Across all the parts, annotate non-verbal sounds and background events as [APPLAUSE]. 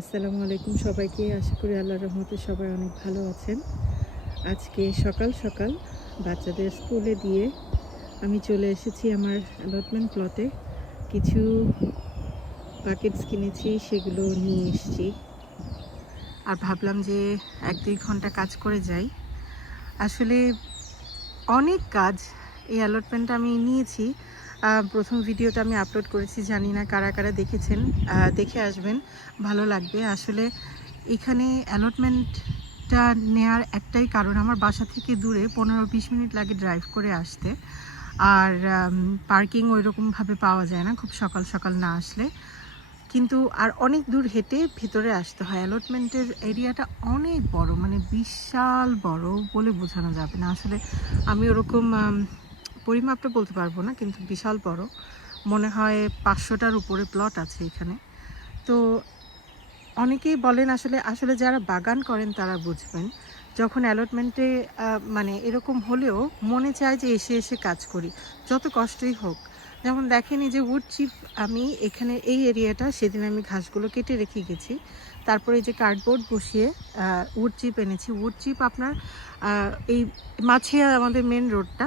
আসসালামু আলাইকুম সবাইকে। আশা করি আল্লাহর রহমতে সবাই অনেক ভালো আছেন। আজকে সকাল সকাল বাচ্চাদের স্কুলে দিয়ে আমি চলে এসেছি আমার অ্যালটমেন্ট প্লটে কিছু প্যাকেটস কিনেছি, সেগুলো নিয়ে এসেছি। আর ভাবলাম যে এক দুই ঘণ্টা কাজ করে যাই। আসলে অনেক কাজ এই অ্যালটমেন্টটা আমি নিয়েছি। প্রথম ভিডিওটা আমি আপলোড করেছি, জানি না কারা কারা দেখেছেন দেখে আসবেন, ভালো লাগবে। আসলে এখানে অ্যালটমেন্টটা নেয়ার একটাই কারণ, আমার বাসা থেকে দূরে পনেরো বিশ মিনিট লাগে ড্রাইভ করে আসতে। আর পার্কিং ওই রকমভাবে পাওয়া যায় না, খুব সকাল সকাল না আসলে। কিন্তু, আর অনেক দূর হেঁটে ভিতরে আসতে হয়। অ্যালটমেন্টের এরিয়াটা অনেক বড় মানে বিশাল বড় বলে বোঝানো যাবে না। আসলে আমি ওরকম পরিমাপটা বলতে পারব না, কিন্তু বিশাল বড়। মনে হয় পাঁচশোটার উপরে প্লট আছে এখানে। তো অনেকেই বলেন আসলে আসলে যারা বাগান করেন তারা বুঝবেন, যখন অ্যালটমেন্টে মানে এরকম হলেও মনে চায় যে এসে এসে কাজ করি, যত কষ্টই হোক। যেমন দেখেন যে উড চিপ আমি এখানে এই এরিয়াটা সেদিন আমি ঘাসগুলো কেটে রেখে গেছি। তারপরে এই যে কার্ডবোর্ড বসিয়ে উড চিপ এনেছি। উড চিপ আপনার এই মাঝে আমাদের মেন রোডটা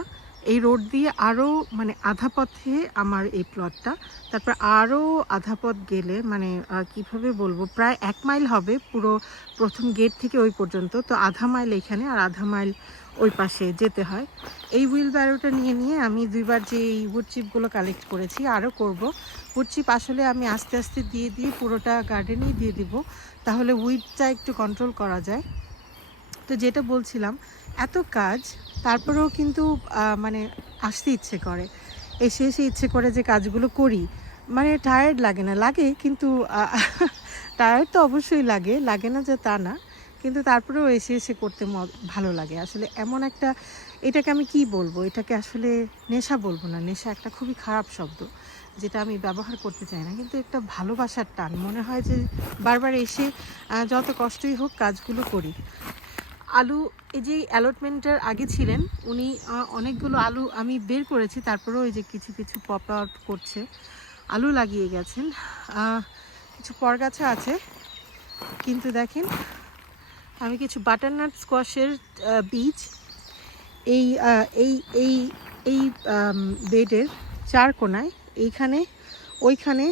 এই রোড দিয়ে আরও মানে আধা পথে আমার এই প্লটটা তারপর আরও আধা পথ গেলে মানে কীভাবে বলব? প্রায় এক মাইল হবে পুরো প্রথম গেট থেকে ওই পর্যন্ত। তো আধা মাইল এখানে আর আধা মাইল ওই পাশে যেতে হয়। এই হুইল ব্যারোটা নিয়ে নিয়ে আমি দুইবার যে এই উড চিপগুলো কালেক্ট করেছি আরও করব। উড চিপ আসলে আমি আস্তে আস্তে দিয়ে দিয়ে পুরোটা গার্ডেনেই দিয়ে দিব। তাহলে উইডটা একটু কন্ট্রোল করা যায়। তো যেটা বলছিলাম এত কাজ, তারপরেও কিন্তু মানে আসতে ইচ্ছে করে। এসে এসে ইচ্ছে করে যে কাজগুলো করি। মানে টায়ার্ড লাগে না, লাগে কিন্তু টায়ার্ড [LAUGHS] তো অবশ্যই লাগে লাগে না যে তা না। কিন্তু তারপরেও এসে এসে করতে ভালো লাগে। আসলে এমন একটা, এটাকে আমি কি বলব? এটাকে আসলে নেশা বলব না। নেশা একটা খুবই খারাপ শব্দ, যেটা আমি ব্যবহার করতে চাই না। কিন্তু একটা ভালোবাসার টান। মনে হয় যে বারবার এসে যত কষ্টই হোক কাজগুলো করি। আলু, এই যে অ্যালটমেন্টের আগে ছিলেন, উনি অনেকগুলো আলু আমি বের করেছি, তারপরেও এই যে কিছু কিছু পপ আউট করছে। আলু লাগিয়ে গেছেন। কিছু পরগাছা আছে, কিন্তু দেখেন, আমি কিছু বাটারনাট স্কোয়াশের বীজ, এই এই এই এই বেডের চার কোনায়, এইখানে, ওইখানে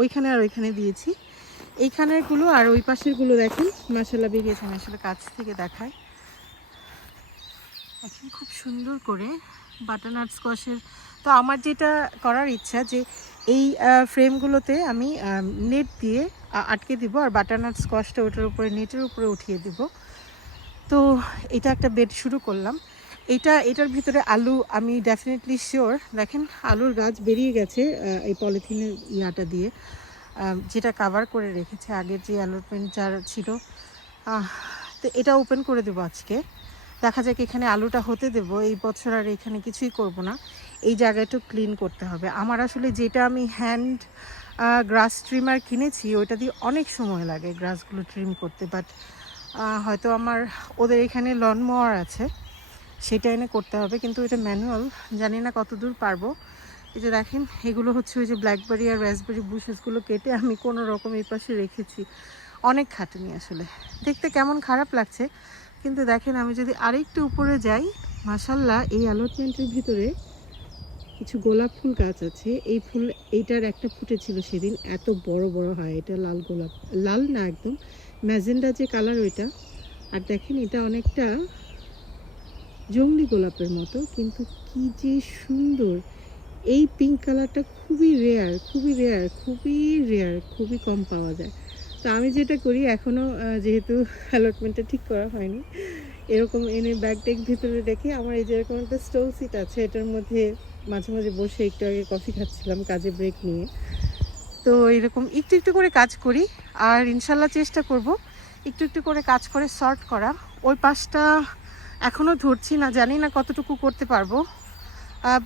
ওইখানে আর ওইখানে দিয়েছি। এইখানেরগুলো আর ওই পাশেরগুলো দেখেন মাসাল্লাহ বেরিয়েছে আসলে কাছ থেকে দেখায়। এখন খুব সুন্দর করে বাটারনাট স্কোয়াশের, তো আমার যেটা করার ইচ্ছা যে এই ফ্রেমগুলোতে আমি নেট দিয়ে আটকে দিব আর বাটারনাট স্কোয়াশটা ওটার উপরে, নেটের উপরে উঠিয়ে দিব। তো এটা একটা বেড শুরু করলাম। এটা, এটার ভিতরে আলু, আমি ডেফিনেটলি শিওর দেখেন আলুর গাছ বেরিয়ে গেছে এই পলিথিনের ইয়াটা দিয়ে। যেটা কাভার করে রেখেছে, আগের যে অ্যালটমেন্ট যার ছিল তো এটা ওপেন করে দেবো আজকে। দেখা যাক এখানে আলুটা হতে দেব। এই বছর আর এখানে কিছুই করব না। এই জায়গাটা ক্লিন করতে হবে। আমার আসলে যেটা আমি হ্যান্ড গ্রাস ট্রিমার কিনেছি, ওইটা দিয়ে অনেক সময় লাগে গ্রাসগুলো ট্রিম করতে। বাট হয়তো আমার, ওদের এখানে লন মোয়ার আছে। সেটা এনে করতে হবে, কিন্তু এটা ম্যানুয়াল জানি না কত দূর পারব। এই যে দেখেন, এগুলো হচ্ছে ওই যে ব্ল্যাকবেরি আর রাসবেরি বুশেসগুলো কেটে আমি কোনো রকম এই পাশে রেখেছি। অনেক খাটুনি আসলে। দেখতে কেমন খারাপ লাগছে, কিন্তু দেখেন আমি যদি আরেকটু উপরে যাই মাসাল্লাহ এই অ্যালটমেন্টের ভিতরে কিছু গোলাপ ফুল গাছ আছে। এই ফুল, এইটার একটা ফুটেছিল সেদিন, এত বড় বড় হয়। এটা লাল গোলাপ, লাল না একদম, ম্যাজেন্ডা যে কালার ওইটা। আর দেখেন, এটা অনেকটা জংলি গোলাপের মতো, কিন্তু কি যে সুন্দর। এই পিঙ্ক কালারটা খুবই রেয়ার খুবই রেয়ার খুবই রেয়ার খুবই কম পাওয়া যায়। তো আমি যেটা করি এখনও যেহেতু অ্যালটমেন্টটা ঠিক করা হয়নি, এরকম এনে ব্যাগ টেক ভিতরে রেখে আমার এই যে এরকম একটা স্টোল সিট আছে, এটার মধ্যে মাঝে মাঝে বসে একটু আগে কফি খাচ্ছিলাম, কাজে ব্রেক নিয়ে। তো এরকম একটু একটু করে কাজ করি, আর ইনশাল্লাহ চেষ্টা করব একটু একটু করে কাজ করে সর্ট করা। ওই পাশটা এখনও ধরছি না, জানি না কতটুকু করতে পারব।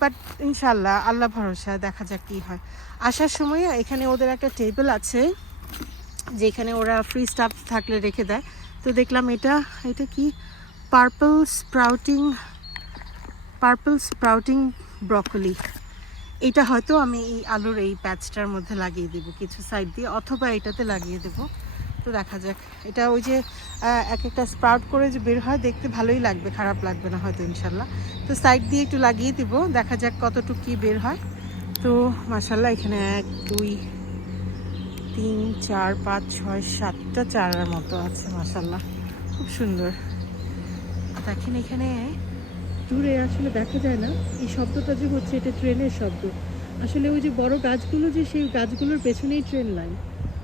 বাট ইনশাল্লাহ, আল্লাহ ভরসা, দেখা যাক কী হয়। আসার সময় এখানে ওদের একটা টেবিল আছে, যেখানে ওরা ফ্রি স্টাফ থাকলে রেখে দেয়। তো দেখলাম এটা এটা কি? Purple sprouting purple sprouting broccoli এটা হয়তো আমি এই আলুর এই প্যাচটার মধ্যে লাগিয়ে দেব, কিছু সাইড দিয়ে, অথবা এটাতে লাগিয়ে দেব। তো দেখা যাক। এটা ওই যে এক একটা স্প্রাউট করে যে বের হয়, দেখতে ভালোই লাগবে, খারাপ লাগবে না হয়তো, ইনশাল্লাহ। তো সাইড দিয়ে একটু লাগিয়ে দিব, দেখা যাক কতটুকু কি বের হয়। তো মাসাল্লাহ এখানে এক, দুই, তিন, চার, পাঁচ, ছয়, সাতটা চারার মতো আছে মাসাল্লাহ খুব সুন্দর। দেখেন এখানে দূরে আসলে দেখা যায় না, এই শব্দটা যে হচ্ছে, এটা ট্রেনের শব্দ। আসলে ওই যে বড় গাছগুলো যে, সেই গাছগুলোর পেছনেই ট্রেন লাইন।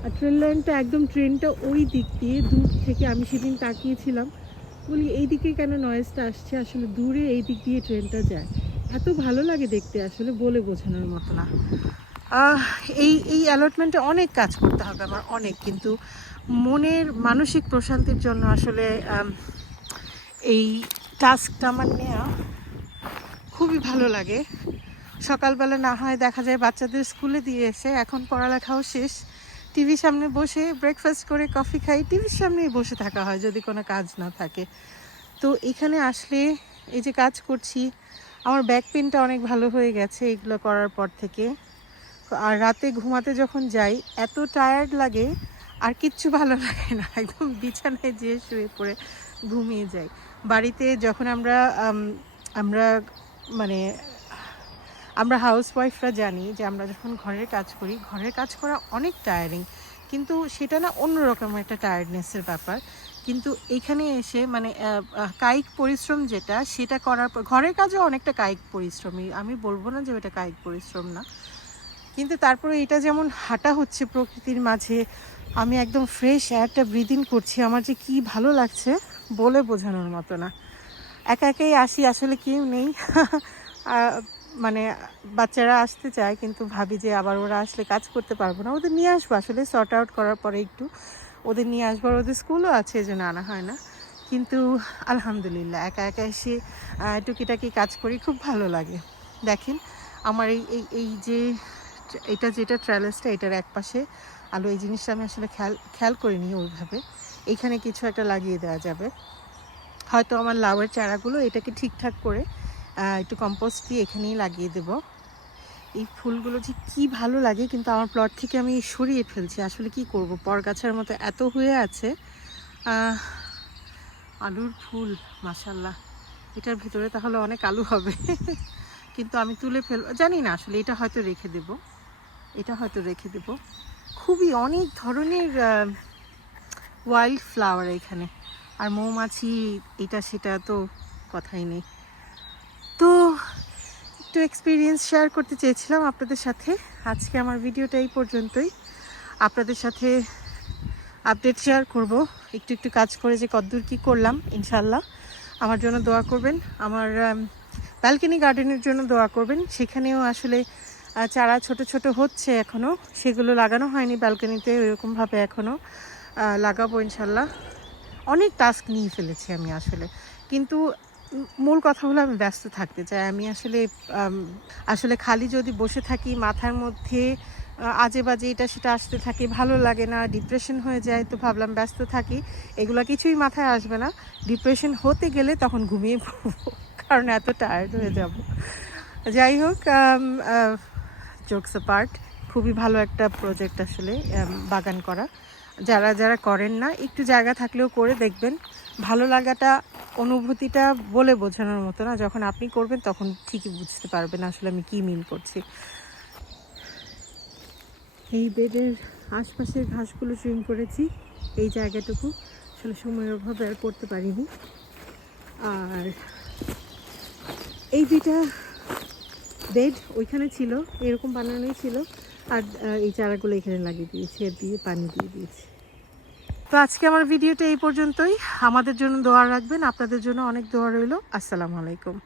আর ট্রেন লাইনটা একদম ট্রেনটা ওই দিক দিয়ে দূর থেকে আমি সেদিন তাকিয়েছিলাম। বলি, এই দিকে কেন নয়েজটা আসছে? আসলে দূরে এই দিক দিয়ে ট্রেনটা যায়। এত ভালো লাগে দেখতে আসলে বলে বোঝানোর মতো না। এই এই অ্যালটমেন্টে অনেক কাজ করতে হবে আমার, অনেক। কিন্তু মনের মানসিক প্রশান্তির জন্য আসলে এই টাস্কটা আমার নেওয়া খুবই ভালো লাগে। সকালবেলা না হয় দেখা যায় বাচ্চাদের স্কুলে দিয়ে এসে এখন পড়ালেখাও শেষ। টিভির সামনে বসে ব্রেকফাস্ট করে কফি খাই, টিভির সামনেই বসে থাকা হয় যদি কোনো কাজ না থাকে। তো এখানে আসলে এই যে কাজ করছি, আমার ব্যাক পেনটা অনেক ভালো হয়ে গেছে এগুলো করার পর থেকে। আর রাতে ঘুমাতে যখন যাই, এত টায়ার্ড লাগে, আর কিচ্ছু ভালো লাগে না। একদম বিছানায় যেয়ে শুয়ে পড়ে ঘুমিয়ে যাই। বাড়িতে যখন আমরা আমরা মানে আমরা হাউস ওয়াইফরা জানি যে আমরা যখন ঘরের কাজ করি, ঘরের কাজ করা অনেক টায়ারিং কিন্তু সেটা না অন্যরকম একটা টায়ার্ডনেসের ব্যাপার। কিন্তু এখানে এসে মানে কায়িক পরিশ্রম যেটা, সেটা করার পর, ঘরের কাজও অনেকটা কায়িক পরিশ্রমই আমি বলব না যে ওটা কায়িক পরিশ্রম না। কিন্তু তারপরে এটা যেমন হাঁটা হচ্ছে প্রকৃতির মাঝে, আমি একদম ফ্রেশ এয়ারটা ব্রিদিং করছি, আমার যে কি ভালো লাগছে বলে বোঝানোর মতো না। একা একাই আসি, আসলে কেউ নেই। [LAUGHS] মানে বাচ্চারা আসতে চায়, কিন্তু ভাবি যে আবার ওরা আসলে কাজ করতে পারব না। ওদের নিয়ে আসব আসলে শর্ট আউট করার পরে একটু। ওদের নিয়ে আসব, আর ওদের স্কুলও আছে এই জন্য আনা হয় না। কিন্তু আলহামদুলিল্লাহ, একা একা এসে টুকিটাকি কাজ করি, খুব ভালো লাগে। দেখেন, আমার এই এই এই যে এটা যেটা ট্রাভেলসটা এটার এক পাশে আলো, এই জিনিসটা আমি আসলে খেয়াল খেয়াল করিনি ওইভাবে। এখানে কিছু একটা লাগিয়ে দেওয়া যাবে। হয়তো আমার লাউয়ের চারাগুলো এটাকে ঠিকঠাক করে একটু কম্পোস্ট দিয়ে এখানেই লাগিয়ে দেব। এই ফুলগুলো যে কি ভালো লাগে, কিন্তু আমার প্লট থেকে আমি সরিয়ে ফেলছি। আসলে কি করব? পরগাছার মতো এত হয়ে আছে। আলুর ফুল মাসাল্লাহ এটার ভিতরে তাহলে অনেক আলু হবে। [LAUGHS] কিন্তু আমি তুলে ফেলব জানি না, আসলে এটা হয়তো রেখে দেব। এটা হয়তো রেখে দেব। খুবই অনেক ধরনের ওয়াইল্ড ফ্লাওয়ার এখানে। আর মৌমাছি, এটা সেটা তো কথাই নেই। তো একটু এক্সপিরিয়েন্স শেয়ার করতে চেয়েছিলাম আপনাদের সাথে। আজকে আমার ভিডিওটা এই পর্যন্তই। আপনাদের সাথে আপডেট শেয়ার করব। একটু একটু কাজ করে যে কদ্দূর কী করলাম ইনশাল্লাহ আমার জন্য দোয়া করবেন। আমার ব্যালকনি গার্ডেনের জন্য দোয়া করবেন। সেখানেও আসলে চারা ছোট ছোট হচ্ছে এখনও সেগুলো লাগানো হয়নি ব্যালকনিতে ওইরকমভাবে এখনও লাগাবো ইনশাল্লাহ অনেক টাস্ক নিয়ে ফেলেছি আমি আসলে। কিন্তু মূল কথা হলো আমি ব্যস্ত থাকতে চাই। আমি আসলে আসলে খালি যদি বসে থাকি, মাথার মধ্যে আজে বাজে এটা সেটা আসতে থাকে, ভালো লাগে না ডিপ্রেশন হয়ে যায়, তো ভাবলাম ব্যস্ত থাকি। এগুলো কিছুই মাথায় আসবে না। ডিপ্রেশন হতে গেলে তখন ঘুমিয়ে পড়ব, কারণ এত টায়ার্ড হয়ে যাব। যাই হোক জোকস পার্ট খুবই ভালো একটা প্রজেক্ট আসলে বাগান করা। যারা যারা করেন না, একটু জায়গা থাকলেও করে দেখবেন। ভালো লাগাটা অনুভূতিটা বলে বোঝানোর মতো না। যখন আপনি করবেন তখন ঠিকই বুঝতে পারবেন আসলে আমি কী মিল করছি। এই বেডের আশপাশের ঘাসগুলো সুইম করেছি। এই জায়গাটুকু আসলে সময়ের অভাবে আর করতে পারিনি। আর এই দুইটা বেড ওইখানে ছিল, এরকম বানানোই ছিল। আর এই চারাগুলো এখানে লাগিয়ে দিয়েছি আর দিয়ে পানি দিয়ে দিয়েছি। তো আজকে আমার ভিডিওটা এই পর্যন্তই। আমাদের জন্য দোয়া রাখবেন, আপনাদের জন্য অনেক দোয়া রইল। আসসালামু আলাইকুম।